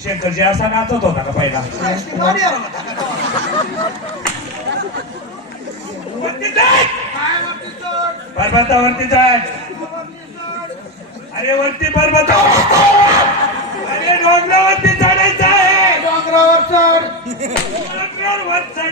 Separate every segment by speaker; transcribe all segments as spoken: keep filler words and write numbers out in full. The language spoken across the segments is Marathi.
Speaker 1: शेखरजी असा नाचत होता का पहिला? पर्वतावरती जाय. अरे वरती पर्वत, अरे डोंगरावरती चढायचं आहे.
Speaker 2: डोंगरावर चढ.
Speaker 1: डोंगरावर वर चढ.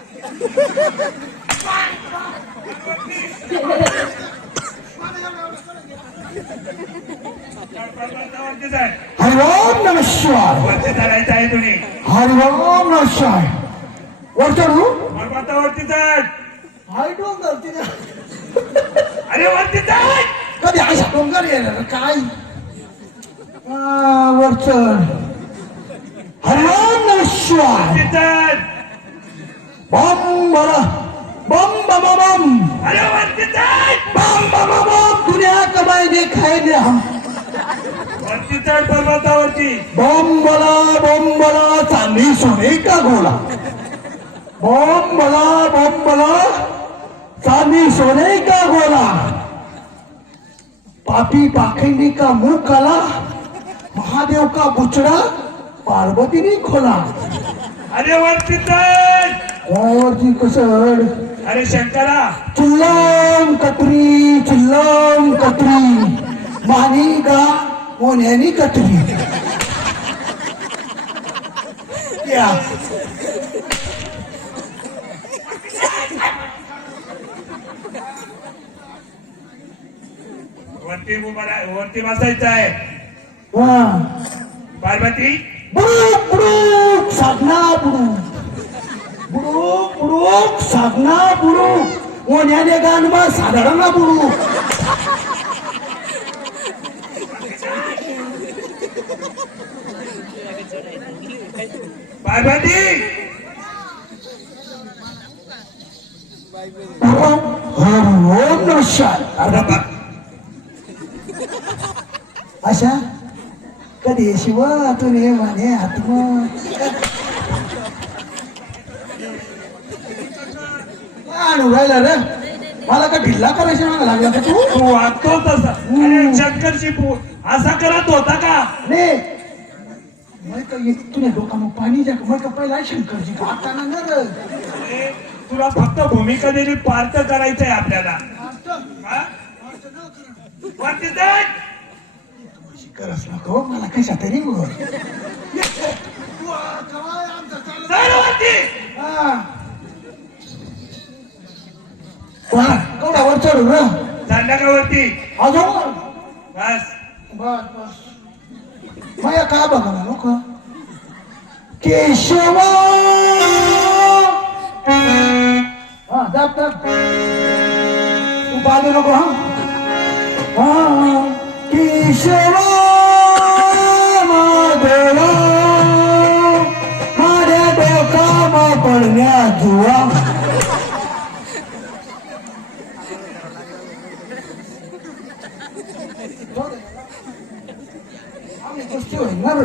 Speaker 1: पर्वतावरती जाय.
Speaker 2: हरिओम नमः शिवाय.
Speaker 1: वरती चढायचं आहे तुम्ही.
Speaker 2: हरिओम नमः शिवाय. वर चढू.
Speaker 1: पर्वतावरती चढ.
Speaker 2: हाय डोंगर तिने
Speaker 1: अरे वरती जाय.
Speaker 2: कधी अशा डोंगर येणार काय? हा, वर चढ. हरिओम नमः शिवाय.
Speaker 1: वरती चढ.
Speaker 2: बम बरा बम बम बम.
Speaker 1: अरे वरती जाय.
Speaker 2: बम बम बम. दुनिया कमाई ने खाए ने हम.
Speaker 1: वरती चढ पर्वतावरती.
Speaker 2: बम बला बम बला चांदी सोने का गोला. बम बला बम बला चांदी सोने का गोला. पापी पाखंडी का मुंह काला. महादेव का बुचड़ा पार्वती ने खोला.
Speaker 1: अरे वरती चढ.
Speaker 2: वरती कसड.
Speaker 1: अरे शंकरा.
Speaker 2: चिल्लम कटरी चिल्लम कटरी. मानी गा मोन्यानी कटरी. या
Speaker 1: वरती उभा राह- वरती बसायचं आहे.
Speaker 2: वा.
Speaker 1: पार्वती.
Speaker 2: बुडूक बुडूक साधना बुडूक. बुडूक बुडूक साधना बुडूक. मोन्याने गानमा साधारण बुडूक.
Speaker 1: पार्वती.
Speaker 2: हरिओम नमस्कार.
Speaker 1: अरे बा-
Speaker 2: अशा कधी शिवा तुने माने आत्मा. आणू राहिला रे. मला का ढिल्ला करायचा मला लागला का तू?
Speaker 1: तू वागतो तसा. अरे शंकरची पो- असा करत होता का?
Speaker 2: ने मैं का ये तुने डोकामा पाणी जा मैं का पहिला शंकरजी का आता ना नर.
Speaker 1: अरे, तुला फक्त भूमिका दिली पार्थ करायचंय आपल्याला. हा? वरती चढ.
Speaker 2: करस नको मला कशा तरी बोल.
Speaker 1: चढ वरती.
Speaker 2: कवडावर चढू ना.
Speaker 1: चढला का वरती?
Speaker 2: अजून
Speaker 1: बस.
Speaker 2: बस बस. माया काय बघा लोक. केशवा. हा दाब दाब. तू बाजू नको. हा हा. केशवा माधवा माझ्या डोकामा पडण्या जुवा. आम्ही गोष्टी होणार.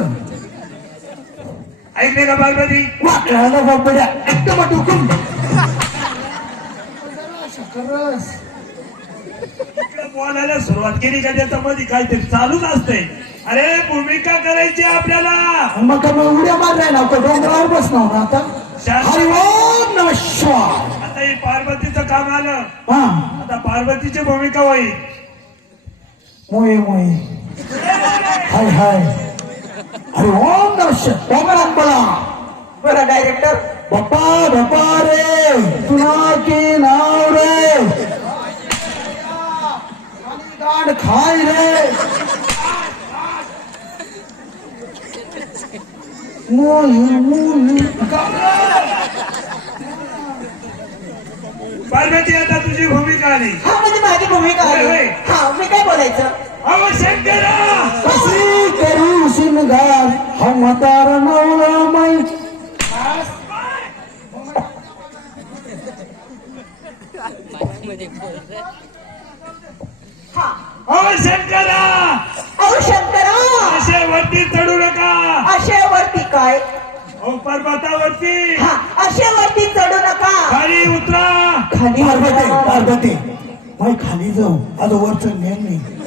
Speaker 1: ऐकले का पार्वती?
Speaker 2: वाकडाला बाबड्या एकदम डुकून. सकरस.
Speaker 1: इकडे बोलायला सुरुवात केली का त्याच्या मध्ये काहीतरी चालूच असते. अरे भूमिका करायची आपल्याला.
Speaker 2: मग का मग उड्या मारलाय ना डोंगरावर बसणार ना आता.
Speaker 1: शांत.
Speaker 2: हरिओम नमः शिवाय.
Speaker 1: आता हे पार्वतीचं काम आलं.
Speaker 2: हा
Speaker 1: आता पार्वतीची भूमिका होईल.
Speaker 2: मोये मोये. हाय हाय. हरिओम नमः शिवाय. डोंगरात बोला.
Speaker 3: बरं डायरेक्टर.
Speaker 2: बाप्पा बाप्पा रे तुला के नाव रे. गाड खाय रे. मोये मोये.
Speaker 1: पार्वती आता तुझी भूमिका आली.
Speaker 3: हा म्हणजे माझी भूमिका
Speaker 1: होय,
Speaker 3: आहे.
Speaker 1: होय.
Speaker 3: हा मी काय बोलायचं.
Speaker 1: अहो शंकरा.
Speaker 2: कशी करू शिनगार हा म्हातारा नवरा माई.
Speaker 3: हा
Speaker 1: अहो शंकरा.
Speaker 3: अहो शंकरा.
Speaker 1: असे वरती चढू नका.
Speaker 3: अशे वरती काय?
Speaker 1: अहो पर्वतावरती.
Speaker 3: हा अशे वरती चढू नका.
Speaker 1: खाली उतरा.
Speaker 3: खाली
Speaker 2: पार्वती पार्वती माई खाली जाऊ आता वरचं ज्ञान नाही.